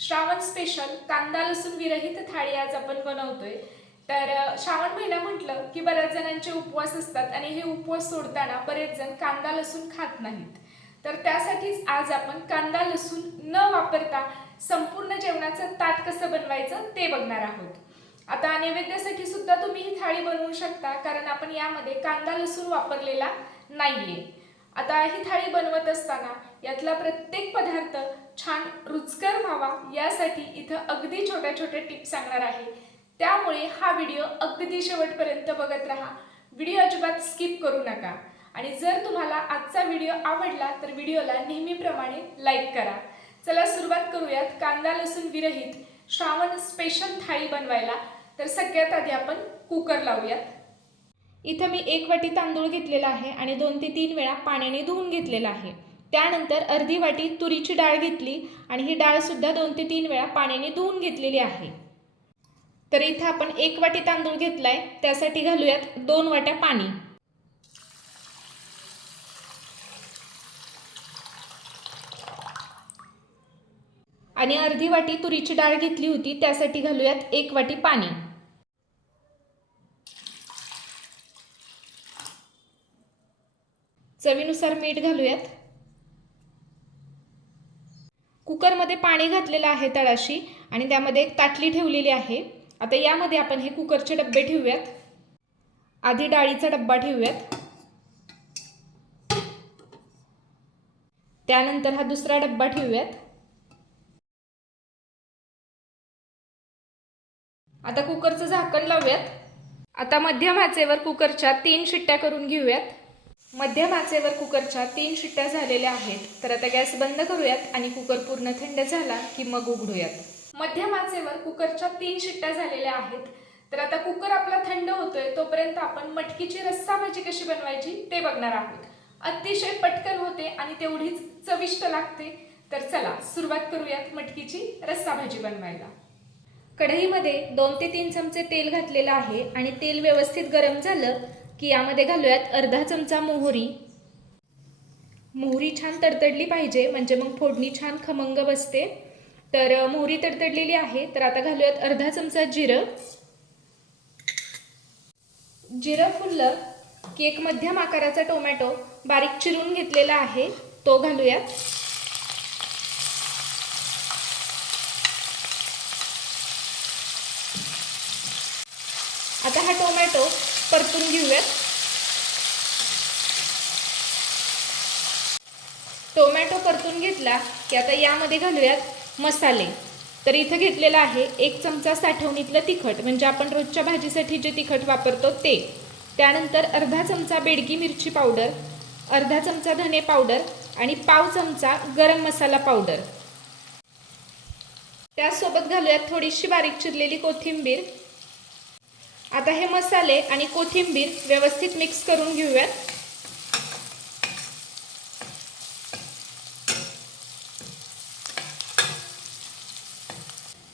Shravan special कांदा लसूण विरहित थाळी आज आपण बनवतोय. तर श्रावण महिना म्हटलं की बऱ्याच जणांचे उपवास असतात आणि हे उपवास सोडताना बरेच जण कांदा लसूण खात नाहीत. तर त्यासाठीच आज आपण कांदा लसूण न वापरता संपूर्ण जेवणाचं ताट कसं बनवायचं ते बघणार आहोत. आता नैवेद्यासाठी सुद्धा तुम्ही ही थाळी बनवू शकता कारण आपण यामध्ये कांदा लसूण वापरलेला नाहीये. आता ही थाळी बनवत असताना यातला प्रत्येक पदार्थ छान रुचकर व्हावा यासाठी इथं अगदी छोट्या छोट्या टिप्स सांगणार आहे. त्यामुळे हा व्हिडिओ अगदी शेवटपर्यंत बघत राहा. व्हिडिओ अजिबात स्किप करू नका. आणि जर तुम्हाला आजचा व्हिडिओ आवडला तर व्हिडिओला नेहमीप्रमाणे लाईक करा. चला सुरुवात करूयात कांदा लसूण विरहित श्रावण स्पेशल थाळी बनवायला. तर सगळ्यात आधी आपण कुकर लावूयात. इथं मी एक वाटी तांदूळ घेतलेला आहे आणि दोन ते तीन वेळा पाण्याने धुवून घेतलेला आहे. त्यानंतर अर्धी वाटी तुरीची डाळ घेतली आणि ही डाळसुद्धा दोन ते तीन वेळा पाण्याने धुवून घेतलेली आहे. तर इथं आपण एक वाटी तांदूळ घेतलाय त्यासाठी घालूयात दोन वाट्या पाणी. आणि अर्धी वाटी तुरीची डाळ घेतली होती त्यासाठी घालूयात एक वाटी पाणी. चवीनुसार मीठ घालूयात. कुकरमध्ये पाणी घातलेलं आहे तळाशी आणि त्यामध्ये एक ताटली ठेवलेली आहे. आता यामध्ये आपण हे कुकरचे डब्बे ठेवूयात. आधी डाळीचा डब्बा ठेवूयात. त्यानंतर हा दुसरा डब्बा ठेवूयात. आता कुकरचं झाकण लावूयात. आता मध्यम आचेवर कुकरच्या तीन शिट्ट्या करून घेऊयात. मध्यम आचेवर कुकरच्या तीन शिट्ट्या झालेल्या आहेत. तर आता गॅस बंद करूयात आणि कुकर पूर्ण थंड झाला की मग उघडूयात. मध्यम आचेवर कुकरच्या तीन शिट्ट्या झालेल्या आहेत. तर आता कुकर आपला थंड होतोय तोपर्यंत आपण मटकीची रस्सा भाजी कशी बनवायची ते बघणार आहोत. अतिशय पटकन होते आणि तेवढीच चविष्ट लागते. तर चला सुरुवात करूयात मटकीची रस्सा भाजी बनवायला. कढईमध्ये दोन ते तीन चमचे तेल घातलेलं आहे आणि तेल व्यवस्थित गरम झालं की यामध्ये घालूयात अर्धा चमचा मोहरी. मोहरी छान तडतडली पाहिजे म्हणजे मग फोडणी छान खमंग बसते. तर मोहरी तडतडलेली आहे तर आता घालूयात अर्धा चमचा जिरं. जिरं फुललं की एक मध्यम आकाराचा टोमॅटो बारीक चिरून घेतलेला आहे तो घालूयात आता हा टोमॅटो परतून घेऊयात. टोमॅटो परतून घेतला की आता यामध्ये घालूयात मसाले. तर इथं घेतलेलं आहे एक चमचा साठवणीतलं तिखट म्हणजे आपण रोजच्या भाजीसाठी जे तिखट वापरतो ते. त्यानंतर अर्धा चमचा बेडगी मिरची पावडर अर्धा चमचा धने पावडर आणि पाव चमचा गरम मसाला पावडर. त्यासोबत घालूयात थोडीशी बारीक चिरलेली कोथिंबीर आता हे मसाले आणि कोथिंबीर व्यवस्थित मिक्स करून घेऊयात.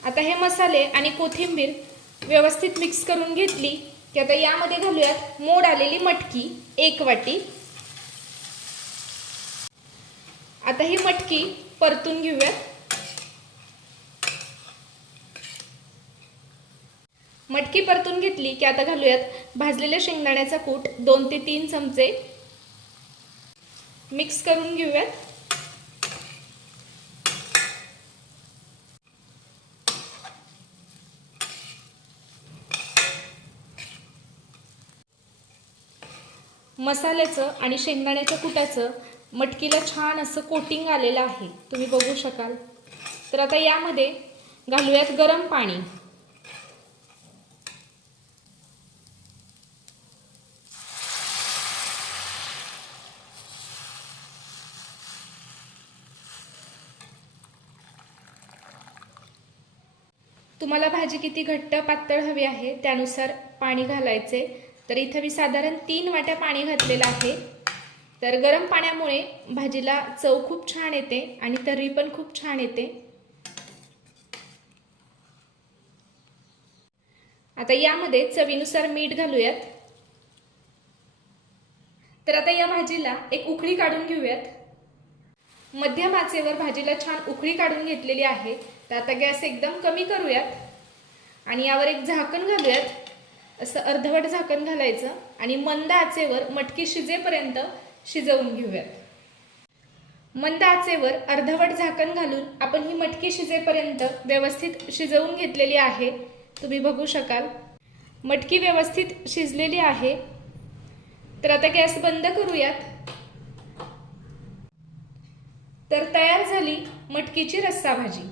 आता हे मसाले आणि कोथिंबीर व्यवस्थित मिक्स करून घेतली की आता यामध्ये घालूयात मोड आलेली मटकी एक वाटी. आता ही मटकी परतून घेऊयात. मटकी परतून घेतली की आता घालूयात भाजलेल्या शेंगदाण्याचा कूट दोन ते तीन चमचे. मिक्स करून घेऊयात. मसाल्याचं आणि शेंगदाण्याच्या कुटाचं मटकीला छान असं कोटिंग आलेलं आहे. तुम्ही बघू शकाल. तर आता यामध्ये घालूयात गरम पाणी. तुम्हाला भाजी किती घट्ट पातळ हवी आहे त्यानुसार पाणी घालायचे. तर इथं मी साधारण तीन वाट्या पाणी घातलेलं आहे. तर गरम पाण्यामुळे भाजीला चव खूप छान येते आणि तर्री पण खूप छान येते. आता यामध्ये चवीनुसार मीठ घालूयात. तर आता या भाजीला एक उकळी काढून घेऊयात. मध्यम आचेवर भाजीला छान उकळी काढून घेतलेली आहे. तर आता गॅस एकदम कमी करूयात. आणि यावर एक झाकण घालूयात. असं अर्धवट झाकण घालायचं आणि मंद आचेवर मटकी शिजेपर्यंत शिजवून घेऊयात. मंद आचेवर अर्धवट झाकण घालून आपण ही मटकी शिजेपर्यंत व्यवस्थित शिजवून घेतलेली आहे. तुम्ही बघू शकाल. मटकी व्यवस्थित शिजलेली आहे. तर आता गॅस बंद करूयात. तर तयार झाली मटकीची रस्सा भाजी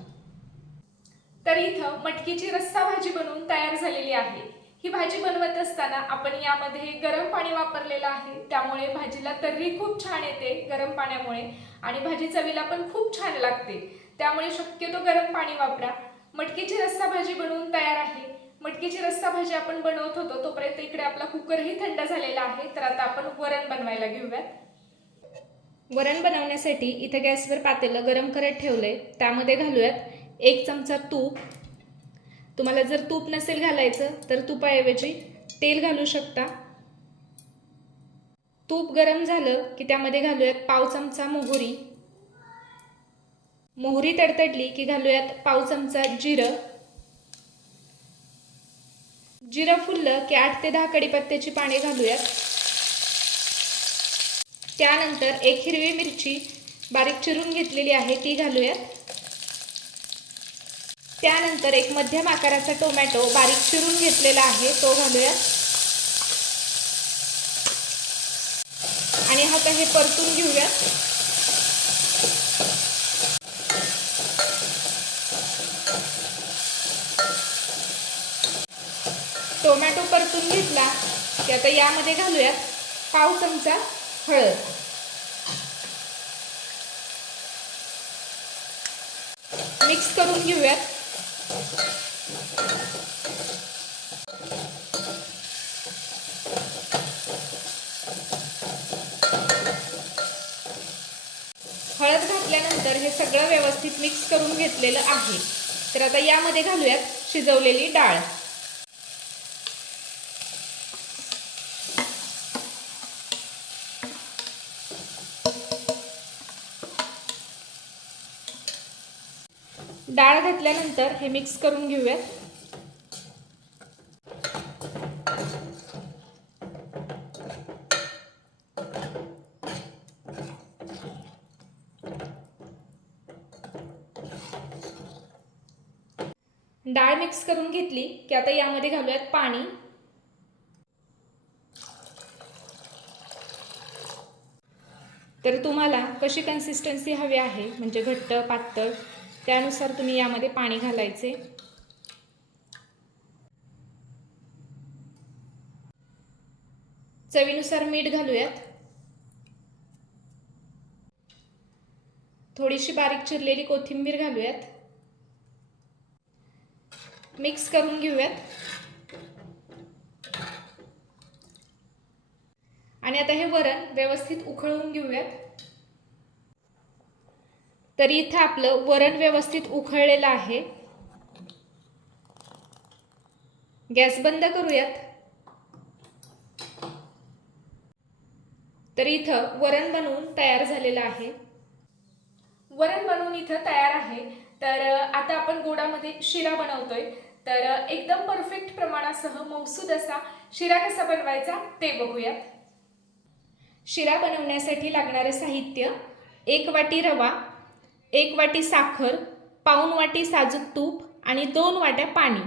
तर इथं मटकीची रस्सा भाजी बनवून तयार झालेली आहे. ही भाजी बनवत असताना आपण यामध्ये गरम पाणी वापरलेलं आहे. त्यामुळे भाजीला तर्री खूप छान येते गरम पाण्यामुळे आणि भाजी चवीला पण खूप छान लागते. त्यामुळे शक्यतो गरम पाणी वापरा. मटकीची रस्सा भाजी बनवून तयार आहे. मटकीची रस्सा भाजी आपण बनवत होतो तोपर्यंत इकडे आपला कुकरही थंड झालेला आहे. तर आता आपण वरण बनवायला घेऊयात. वरण बनवण्यासाठी इथं गॅसवर पातेलं गरम करत ठेवलंय. त्यामध्ये घालूयात एक चमचा तूप. तुम्हाला जर तूप नसेल घालायचं तर तुपाऐवजी तेल घालू शकता. तूप गरम झालं की त्यामध्ये घालूयात पाव चमचा मोहरी. मोहरी तडतडली की घालूयात पाव चमचा जिरं. जिरं फुललं की आठ ते दहा कडीपत्त्याची पाने घालूयात. त्यानंतर एक हिरवी मिरची बारीक चिरून घेतलेली आहे ती घालूयात. त्यानंतर एक मध्यम आकाराचा टोमॅटो बारीक चिरून घेतलेला आहे तो घालूयात आणि आता हे परतून घेऊयात टोमॅटो परतून घेतला की आता यामध्ये घालूयात पाव चमचा हळद. मिक्स करून घेऊयात. हळद घातल्यानंतर हे सगळं व्यवस्थित मिक्स करून घेतलेलं आहे. तर आता यामध्ये घालूयात शिजवलेली डाळ. डाळ घातल्यानंतर हे मिक्स करून घेऊयात. डाळ मिक्स करून घेतली की आता यामध्ये घालूयात पाणी. तर तुम्हाला कशी कन्सिस्टन्सी हवी आहे? म्हणजे घट्ट पातळ? त्यानुसार तुम्ही यामध्ये पाणी घालायचे. चवीनुसार मीठ घालूयात. थोडीशी बारीक चिरलेली कोथिंबीर घालूयात. मिक्स करून घेऊयात. आणि आता हे वरण व्यवस्थित उखळून घेऊयात. तर इथं आपलं वरण व्यवस्थित उखळलेलं आहे. गॅस बंद करूयात. तर इथं वरण बनवून तयार झालेलं आहे. वरण बनवून इथं तयार आहे. तर आता आपण गोडामध्ये शिरा बनवतोय. तर एकदम परफेक्ट प्रमाणासह मौसूद असा शिरा कसा बनवायचा ते बघूयात. शिरा बनवण्यासाठी लागणारं साहित्य एक वाटी रवा एक वाटी साखर पाऊन वाटी साजूक तूप आणि दोन वाट्या पाणी.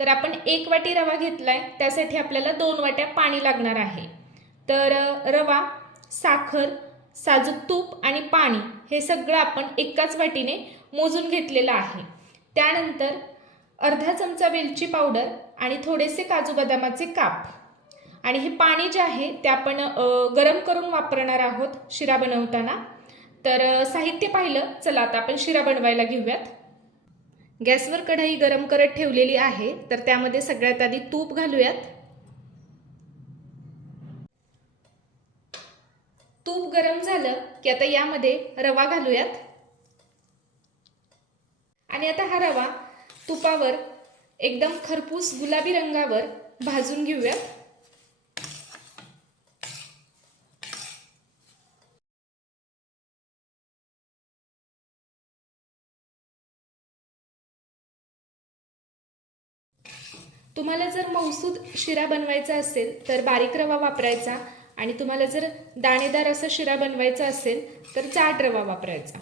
तर आपण एक वाटी रवा घेतलाय त्यासाठी आपल्याला दोन वाट्या पाणी लागणार आहे. तर रवा साखर साजूक तूप आणि पाणी हे सगळं आपण एकाच वाटीने मोजून घेतलेलं आहे. त्यानंतर अर्धा चमचा वेलची पावडर आणि थोडेसे काजू बदामाचे काप. आणि हे पाणी जे आहे ते आपण गरम करून वापरणार आहोत शिरा बनवताना. तर साहित्य पाहिलं. चला आता आपण शिरा बनवायला घेऊयात. गॅसवर कढई गरम करत ठेवलेली आहे. तर त्यामध्ये सगळ्यात आधी तूप घालूयात. तूप गरम झालं की आता यामध्ये रवा घालूयात. आणि आता हा रवा तुपावर एकदम खरपूस गुलाबी रंगावर भाजून घेऊयात. तुम्हाला जर मौसूद शिरा बनवायचा असेल तर बारीक रवा वापरायचा. आणि तुम्हाला जर दाणेदार असा शिरा बनवायचा असेल तर चाट रवा वापरायचा.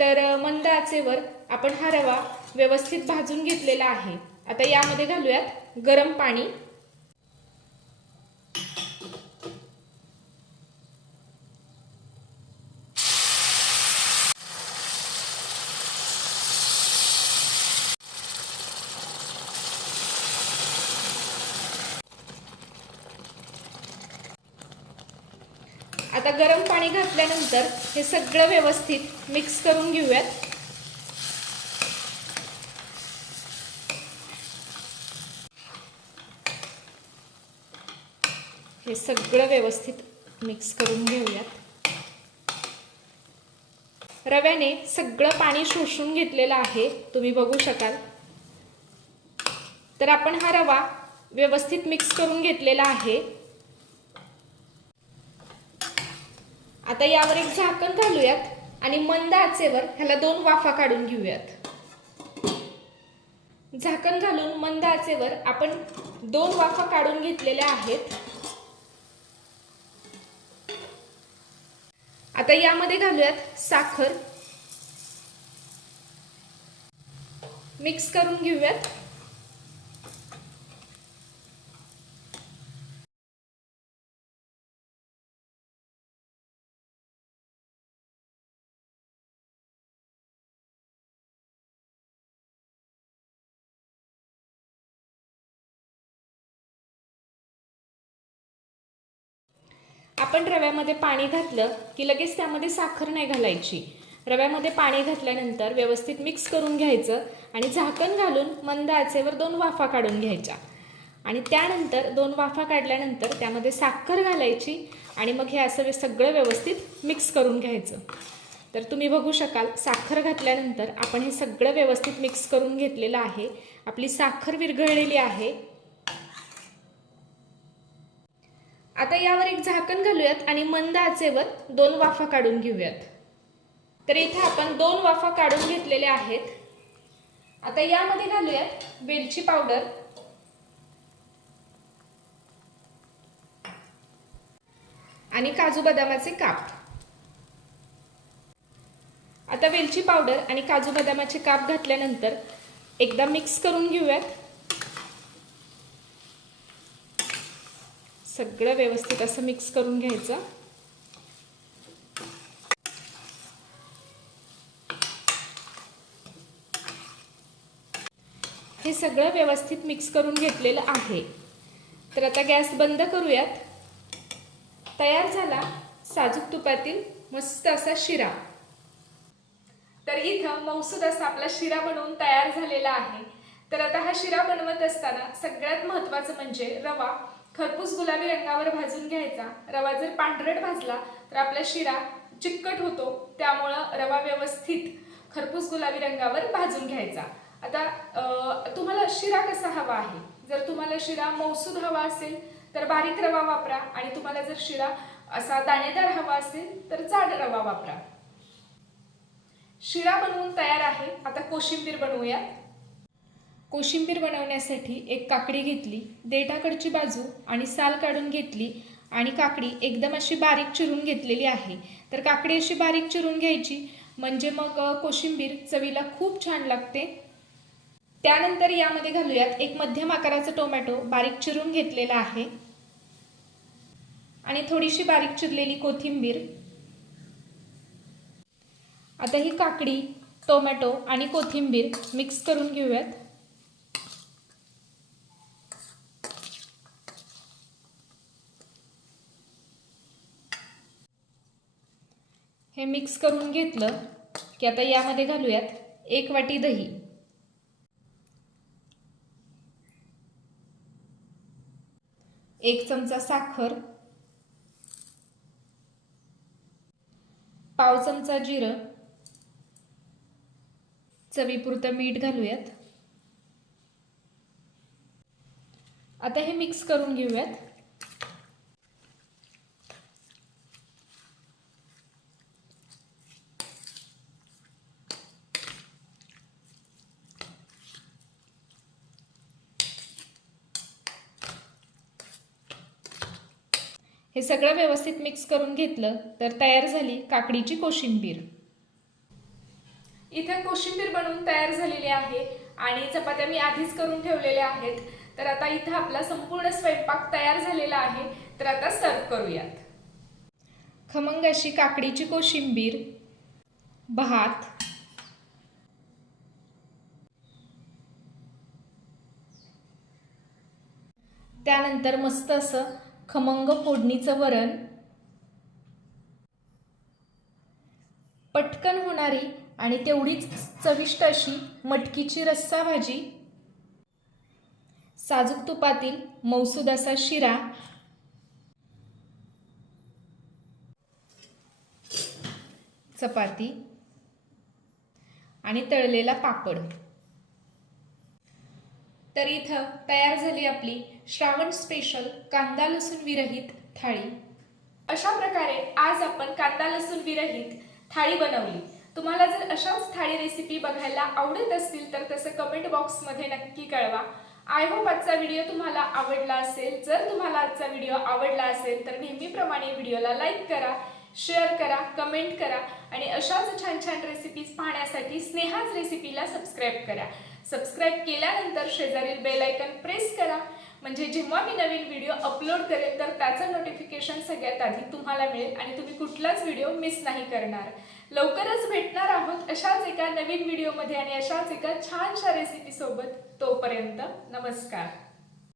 तर मंद आचेवर आपण हा रवा व्यवस्थित भाजून घेतलेला आहे. आता यामध्ये घालूयात गरम पाणी. आता गरम पाणी घातल्यानंतर हे सगळं व्यवस्थित मिक्स करून घेऊयात. हे सगळं व्यवस्थित मिक्स करून घेऊयात. रव्याने सगळं पाणी शोषून घेतलेलं आहे तुम्ही बघू शकाल. तर आपण हा रवा व्यवस्थित मिक्स करून घेतलेला आहे. आता यावर एक झाकण घालूयात आणि मंद आचेवर ह्याला दोन वाफा काढून घेऊयात. झाकण घालून मंद आचेवर आपण दोन वाफा काढून घेतलेल्या आहेत. आता यामध्ये घालूयात साखर. मिक्स करून घेऊयात. आपण रव्यामध्ये पाणी घातलं की लगेच त्यामध्ये साखर नाही घालायची. रव्यामध्ये पाणी घातल्यानंतर व्यवस्थित मिक्स करून घ्यायचं आणि झाकण घालून मंद आचेवर दोन वाफा काढून घ्यायच्या. आणि त्यानंतर दोन वाफा काढल्यानंतर त्यामध्ये साखर घालायची आणि मग हे असं सगळं व्यवस्थित मिक्स करून घ्यायचं. तर तुम्ही बघू शकाल साखर घातल्यानंतर आपण हे सगळं व्यवस्थित मिक्स करून घेतलेलं आहे. आपली साखर विरघळलेली आहे. आता यावर एक झाकण घालूयात आणि मंद आचेवर दोन वाफा काढून घेऊयात. तर इथे आपण दोन वाफा काढून घेतलेल्या आहेत. आता यामध्ये घालूयात वेलची पावडर. आणि काजू बदामाचे काप. आता वेलची पावडर आणि काजू बदामाचे काप घातल्यानंतर एकदा मिक्स करून घेऊयात. सगळं व्यवस्थित असं मिक्स करून घ्यायचं. हे सगळं व्यवस्थित मिक्स करून घेतलेलं आहे. तर आता गॅस बंद करूयात. तयार झाला साजूक तुपातील मस्त असा शिरा. तर इथं मौसूद असा आपला शिरा बनवून तयार झालेला आहे. तर आता हा शिरा बनवत असताना सगळ्यात महत्त्वाचं म्हणजे रवा. खरपूस गुलाबी रंगावर भाजून घ्यायचा. रवा जर पांढरट भाजला तर आपला शिरा चिकट होतो. त्यामुळं रवा व्यवस्थित खरपूस गुलाबी रंगावर भाजून घ्यायचा. आता तुम्हाला शिरा कसा हवा आहे? जर तुम्हाला शिरा मौसूद हवा असेल तर बारीक रवा वापरा. आणि तुम्हाला जर शिरा असा दाणेदार हवा असेल तर जाड रवा वापरा. शिरा बनवून तयार आहे. आता कोशिंबीर बनवूया कोशिंबीर बनवण्यासाठी एक काकडी घेतली देठाकडची बाजू आणि साल काढून घेतली आणि काकडी एकदम अशी बारीक चिरून घेतलेली आहे. तर काकडी अशी बारीक चिरून घ्यायची म्हणजे मग कोशिंबीर चवीला खूप छान लागते. त्यानंतर यामध्ये घालूयात एक मध्यम आकाराचा टोमॅटो बारीक चिरून घेतलेला आहे. आणि थोडीशी बारीक चिरलेली कोथिंबीर. आता ही काकडी टोमॅटो आणि कोथिंबीर मिक्स करून घेऊयात. हे मिक्स करून घेतलं की आता यामध्ये घालूयात एक वाटी दही. एक चमचा साखर. पाव चमचा जिरं. चवीपुरतं मीठ घालूयात. आता हे मिक्स करून घेऊयात. सगळं व्यवस्थित मिक्स करून घेतलं तर तयार झाली काकडीची कोशिंबीर. इथे कोशिंबीर बनवून तयार झालेली आहे आणि चपात्या मी आधीच करून ठेवलेल्या आहेत. तर आता इथं आपला संपूर्ण स्वयंपाक तयार झालेला आहे. तर आता सर्व करूयात. खमंग अशी काकडीची कोशिंबीर भात त्यानंतर मस्त असं खमंग फोडणीचं वरण. पटकन होणारी आणि तेवढीच चविष्ट अशी मटकीची रस्सा भाजी. साजूक तुपातील मौसूद असा शिरा. चपाती. आणि तळलेला पापड. तर इथं तयार झाली आपली श्रावण स्पेशल कांदा लसूण विरहित थाळी. अशा प्रकारे आज आपण कांदा लसूण विरहित थाळी बनवली. तुम्हाला जर अशाच थाळी रेसिपी बघायला आवडत असतील तर तसं कमेंट बॉक्समध्ये नक्की कळवा. आय होप आजचा व्हिडिओ तुम्हाला आवडला असेल. जर तुम्हाला आजचा व्हिडिओ आवडला असेल तर नेहमीप्रमाणे व्हिडिओला लाईक करा शेअर करा कमेंट करा आणि अशाच छान छान रेसिपीज पाहण्यासाठी स्नेहाच रेसिपीला सबस्क्राईब करा. सबस्क्राईब केल्यानंतर शेजारील बेल आयकन प्रेस करा. म्हणजे जेव्हा मी नवीन व्हिडिओ अपलोड करेल तर त्याचं नोटिफिकेशन सगळ्यात आधी तुम्हाला मिळेल आणि तुम्ही कुठलाच व्हिडिओ मिस नाही करणार. लवकरच भेटणार आहोत अशाच एका नवीन व्हिडिओमध्ये आणि अशाच एका छानशा रेसिपीसोबत तोपर्यंत नमस्कार.